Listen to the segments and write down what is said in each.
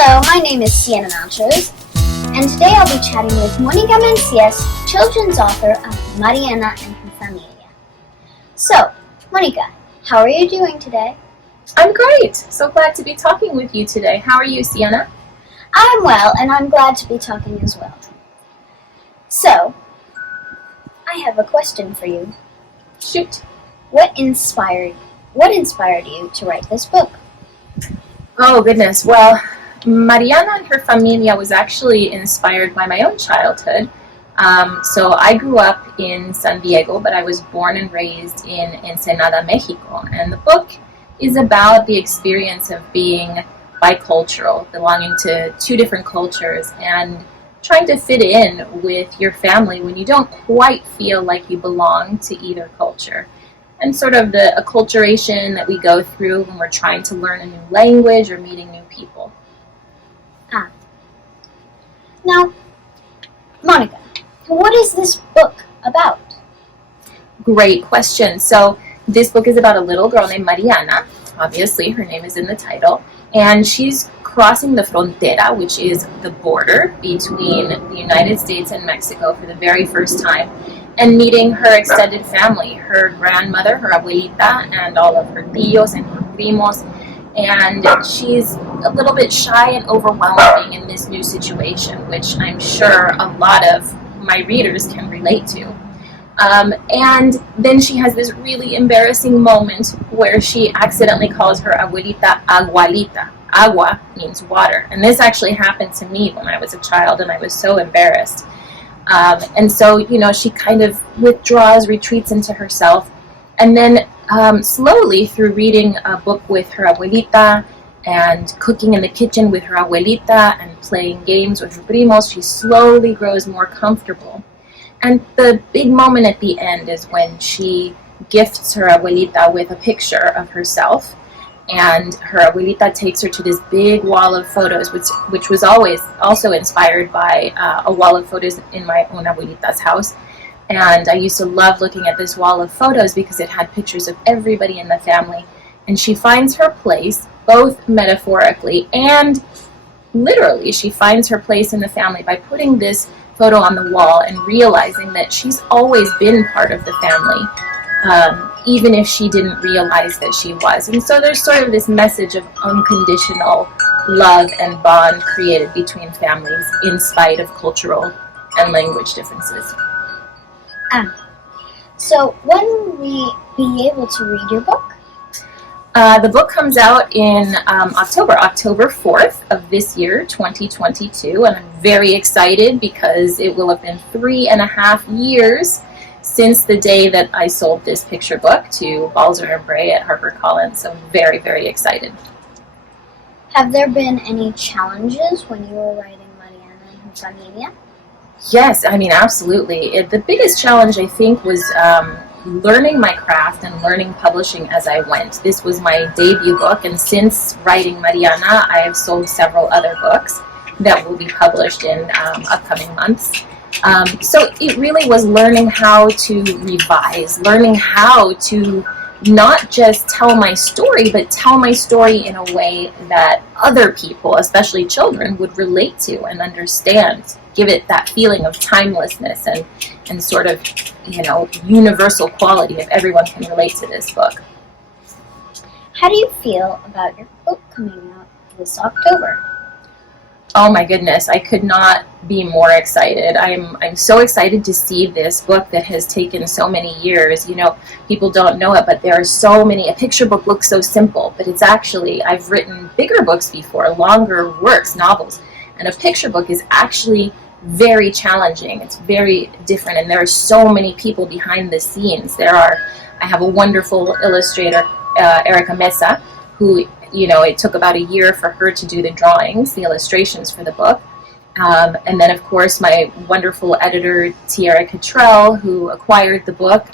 Hello, my name is Siena Malchose, and today I'll be chatting with Mónica Mancillas, children's author of Mariana and Her Familia. So, Mónica, how are you doing today? I'm great. So glad to be talking with you today. How are you, Siena? I'm well, and I'm glad to be talking as well. So, I have a question for you. Shoot. What inspired you to write this book? Oh, goodness. Well, Mariana and Her Familia was actually inspired by my own childhood. So I grew up in San Diego, but I was born and raised in Ensenada, Mexico. And the book is about the experience of being bicultural, belonging to two different cultures, and trying to fit in with your family when you don't quite feel like you belong to either culture. And sort of the acculturation that we go through when we're trying to learn a new language or meeting new people. Now, Mónica, what is this book about? Great question. So this book is about a little girl named Mariana. Obviously, her name is in the title. And she's crossing the frontera, which is the border between the United States and Mexico for the very first time, and meeting her extended family, her grandmother, her abuelita, and all of her tíos and her primos. And she's a little bit shy and overwhelmed being in this new situation, which I'm sure a lot of my readers can relate to. And then she has this really embarrassing moment where she accidentally calls her abuelita agualita. Agua means water. And this actually happened to me when I was a child, and I was so embarrassed. And so, she kind of withdraws, retreats into herself, and then slowly, through reading a book with her abuelita and cooking in the kitchen with her abuelita and playing games with her primos, she slowly grows more comfortable. And the big moment at the end is when she gifts her abuelita with a picture of herself, and her abuelita takes her to this big wall of photos, which was always also inspired by a wall of photos in my own abuelita's house. And I used to love looking at this wall of photos because it had pictures of everybody in the family. And she finds her place, both metaphorically and literally. She finds her place in the family by putting this photo on the wall and realizing that she's always been part of the family, even if she didn't realize that she was. And so there's sort of this message of unconditional love and bond created between families in spite of cultural and language differences. So when will we be able to read your book? The book comes out in October 4th of this year, 2022, and I'm very excited because it will have been 3.5 years since the day that I sold this picture book to Balzer Bray at HarperCollins, so I'm very, very excited. Have there been any challenges when you were writing Mariana and Her Familia? Yes, absolutely. The biggest challenge, I think, was learning my craft and learning publishing as I went. This was my debut book, and since writing Mariana, I have sold several other books that will be published in upcoming months. So it really was learning how to revise, learning how to not just tell my story, but tell my story in a way that other people, especially children, would relate to and understand, give it that feeling of timelessness and sort of, universal quality of everyone can relate to this book. How do you feel about your book coming out this October? Oh my goodness, I could not be more excited. I'm so excited to see this book that has taken so many years. People don't know it, but there are so many. A picture book looks so simple, but it's actually, I've written bigger books before, longer works, novels, and a picture book is actually very challenging. It's very different, and there are so many people behind the scenes. I have a wonderful illustrator, Erica Mesa, who it took about a year for her to do the drawings, the illustrations for the book. And then, of course, my wonderful editor, Tiara Cottrell, who acquired the book,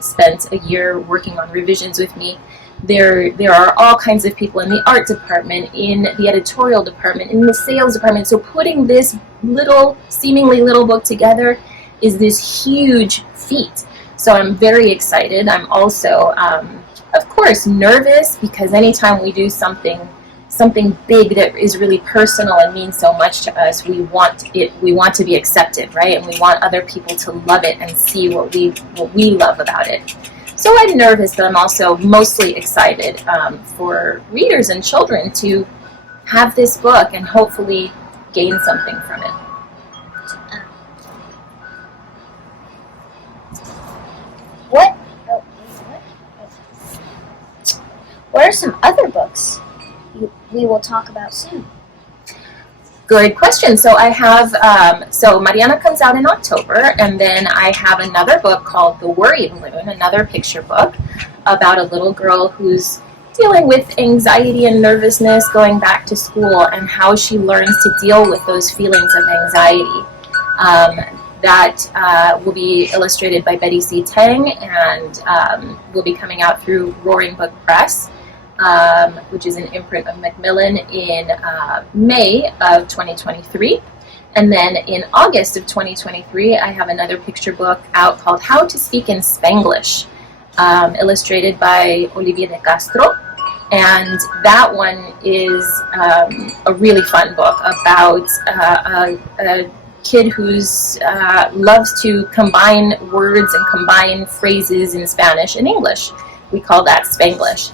spent a year working on revisions with me. There are all kinds of people in the art department, in the editorial department, in the sales department. So putting this seemingly little book together is this huge feat. So I'm very excited. I'm also, of course, nervous, because anytime we do something something big that is really personal and means so much to us, we want to be accepted, right? And we want other people to love it and see what we love about it. So I'm nervous, but I'm also mostly excited for readers and children to have this book and hopefully gain something from it. What are some other books we will talk about soon? Good question. So I have, so Mariana comes out in October, and then I have another book called The Worry Balloon, another picture book about a little girl who's dealing with anxiety and nervousness going back to school and how she learns to deal with those feelings of anxiety. That will be illustrated by Betty C. Tang and will be coming out through Roaring Book Press, which is an imprint of Macmillan, in May of 2023. And then in August of 2023, I have another picture book out called How to Speak in Spanglish, illustrated by Olivia de Castro. And that one is a really fun book about a kid who's loves to combine words and combine phrases in Spanish and English. We call that Spanglish.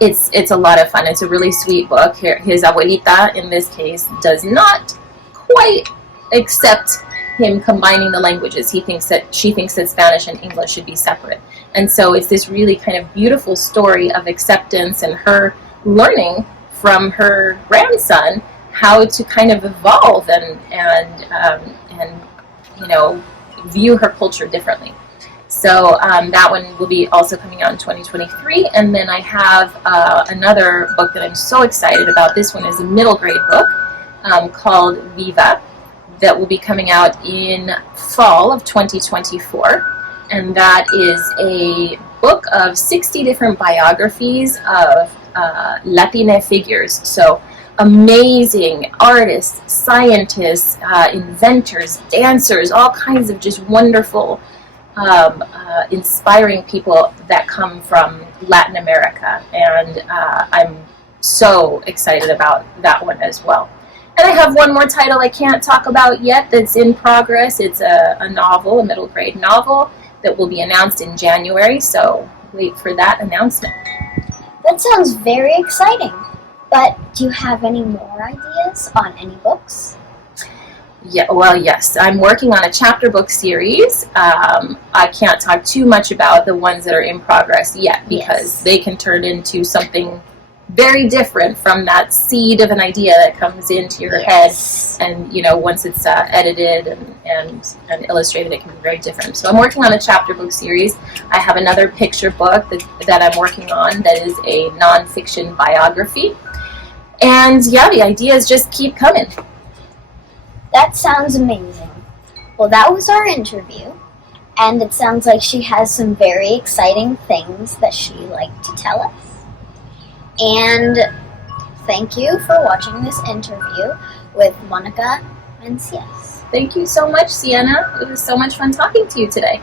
It's a lot of fun. It's a really sweet book. His abuelita, in this case, does not quite accept him combining the languages. She thinks that Spanish and English should be separate. And so it's this really kind of beautiful story of acceptance and her learning from her grandson how to kind of evolve and view her culture differently. So that one will be also coming out in 2023. And then I have another book that I'm so excited about. This one is a middle grade book called Viva, that will be coming out in fall of 2024. And that is a book of 60 different biographies of Latina figures. So amazing artists, scientists, inventors, dancers, all kinds of just wonderful, inspiring people that come from Latin America. And I'm so excited about that one as well. And I have one more title I can't talk about yet that's in progress. It's a novel, a middle grade novel, that will be announced in January. So wait for that announcement. That sounds very exciting. But do you have any more ideas on any books? Yeah, well, yes. I'm working on a chapter book series. I can't talk too much about the ones that are in progress yet, because they can turn into something very different from that seed of an idea that comes into your head. And, once it's edited and illustrated, it can be very different. So I'm working on a chapter book series. I have another picture book that I'm working on that is a nonfiction biography. And the ideas just keep coming. That sounds amazing. Well, that was our interview, and it sounds like she has some very exciting things that she'd like to tell us. And thank you for watching this interview with Mónica Mancillas. Thank you so much, Siena. It was so much fun talking to you today.